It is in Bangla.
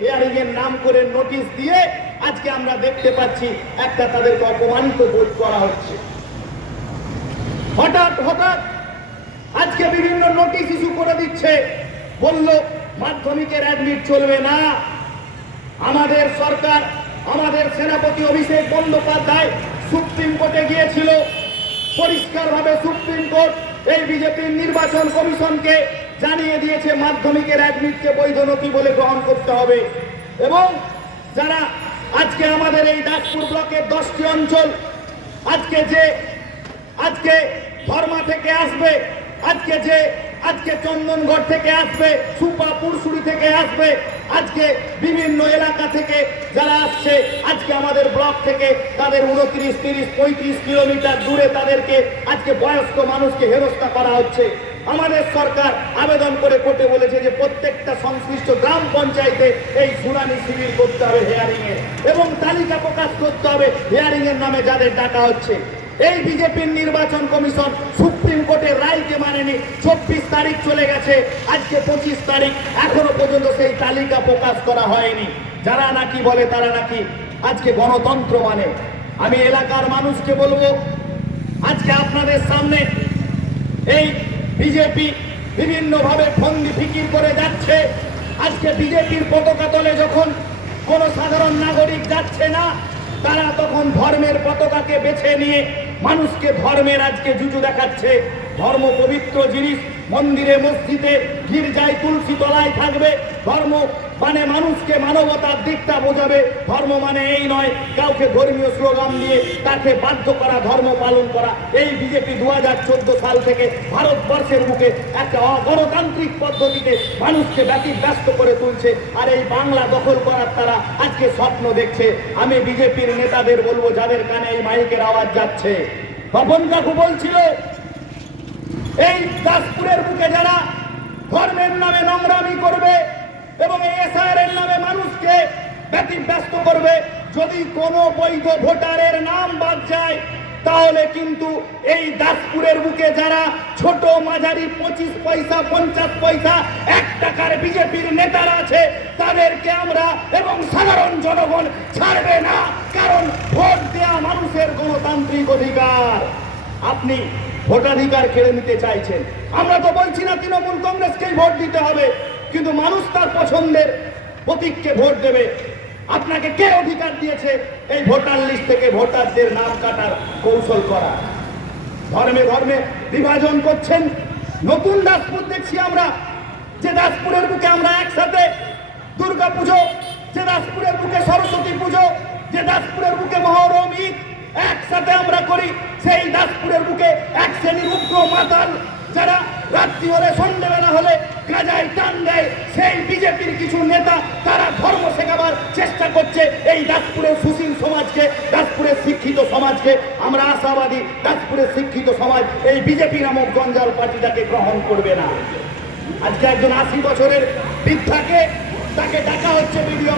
হিয়ারিং এর নাম করে নোটিশ দিয়ে আজকে আমরা দেখতে পাচ্ছি একটা তাদেরকে অপমানিত বোধ করা হচ্ছে। হঠাৎ হঠাৎ আজকে বিভিন্ন নোটিশ ইস্যু করে দিচ্ছে, বলল মাধ্যমিকের অ্যাডমিট চলবে না। আমাদের সরকার, আমাদের সেনাপতি অভিষেক বন্দ্যোপাধ্যায় সুপ্রিম কোর্টে গিয়েছিল, পরিষ্কারভাবে সুপ্রিম কোর্ট এই বিজেপির নির্বাচন কমিশনকে জানিয়ে দিয়েছে মাধ্যমিকের অ্যাডমিটকে বৈধ নথি বলে গ্রহণ করতে হবে। এবং যারা আজকে আমাদের এই দাসপুর ব্লকের 10টি অঞ্চল আজকে ধর্মা থেকে আসবে, আজকে চন্দনগড় থেকে আসবে, সুপা পুরসুরি থেকে আসবে, আজকে বিভিন্ন এলাকা থেকে যারা আসছে, আজকে আমাদের ব্লক থেকে তাদের 29, 30, 35 কিলোমিটার দূরে তাদেরকে আজকে বয়স্ক মানুষকে হেনস্থা করা হচ্ছে। আমাদের সরকার আবেদন করে কোর্টে বলেছে যে প্রত্যেকটা সংশ্লিষ্ট গ্রাম পঞ্চায়েতে এই শুনানি শিবির করতে হবে হিয়ারিং এর, এবং তালিকা প্রকাশ করতে হবে হিয়ারিং এর নামে যাদের ডাকা হচ্ছে। এই বিজেপির নির্বাচন কমিশন সুপ্রিম কোর্টের রায়কে মানেনি। 24 তারিখ চলে গেছে, আজকে 25 তারিখ, এখনো পর্যন্ত সেই তালিকা প্রকাশ করা হয়নি। যারা নাকি বলে তারা নাকি আজকে গণতন্ত্র মানে। আমি এলাকার মানুষকে বলবো, আজকে আপনাদের সামনে এই বিজেপি বিভিন্নভাবে ফন্দি ফিকির করে যাচ্ছে। আজকে বিজেপির পতাকা তলে যখন কোন সাধারণ নাগরিক যাচ্ছে না, তারা তখন ধর্মের পতাকাকে বেছে নিয়ে মানুষকে ধর্মের আজকে জুজু দেখাচ্ছে। ধর্ম পবিত্র জিনিস, মন্দিরে মসজিদে গির্জায় তুলসী তলায় থাকবে। ধর্ম মানে মানুষকে মানবতার দিকটা বোঝাবে। ধর্ম মানে এই নয় কাউকে ধর্মীয় স্লোগান দিয়ে তাকে বাধ্য করা ধর্ম পালন করা। এই বিজেপি 2014 সাল থেকে ভারতবর্ষের বুকে একটা অগণতান্ত্রিক পদ্ধতিতে মানুষকে ব্যস্ত করে তুলছে। আর এই বাংলা দখল করার তারা আজকে স্বপ্ন দেখছে। আমি বিজেপির নেতাদের বলবো, যাদের কানে এই মাইকের আওয়াজ যাচ্ছে, তপন কাকু বলছিল এই দাসপুরের বুকে যারা ধর্মের নামে নোংরামি করবে এবং এই এসআইআর এর নামে মানুষকে ব্যতিব্যস্ত করবে, যদি কোনো বৈধ ভোটারের নাম বাদ যায়, তাহলে কিন্তু এই দাসপুরের বুকে যারা ছোট মাঝারি 25 পয়সা 50 পয়সা 1 টাকার বিজেপির নেতারা আছে, তাদেরকে আমরা এবং সাধারণ জনগণ ছাড়বে না। কারণ ভোট দেওয়া মানুষের গণতান্ত্রিক অধিকার। আপনি ভোটাধিকার কেড়ে নিতে চাইছেন। আমরা তো বলছি না তৃণমূল কংগ্রেসকেই ভোট দিতে হবে, কিন্তু মানুষ তার পছন্দের প্রতীককে ভোট দেবে। আপনাকে কে অধিকার দিয়েছে এই ভোটার লিস্ট থেকে ভোটারদের নাম কাটার কৌশল করা? ধর্মে ধর্মে বিভাজন করছেন। নতুন দাসপুর দেখছি আমরা, যে দাসপুরের বুকে আমরা একসাথে দুর্গা পুজো, যে দাসপুরের বুকে সরস্বতী পুজো, যে দাসপুরের বুকে মহরম, ঈদ একসাথে আমরা করি। সেই দাসপুরের বুকে এক শ্রেণীর উগ্র মাতাল যারা রাত্রি হলে সন্ধ্যেবেলা হলে গাজায় টান দেয়, সেই বিজেপির কিছু নেতা তারা ধর্ম শেখাবার চেষ্টা করছে এই দাসপুরের সুশীল সমাজকে, দাসপুরের শিক্ষিত সমাজকে। আমরা আশাবাদী দাসপুরের শিক্ষিত সমাজ এই বিজেপি নামক জঞ্জাল পার্টিটাকে গ্রহণ করবে না। আজকে একজন 80 বছরের বৃদ্ধাকে তাকে ডাকা হচ্ছে ভিডিও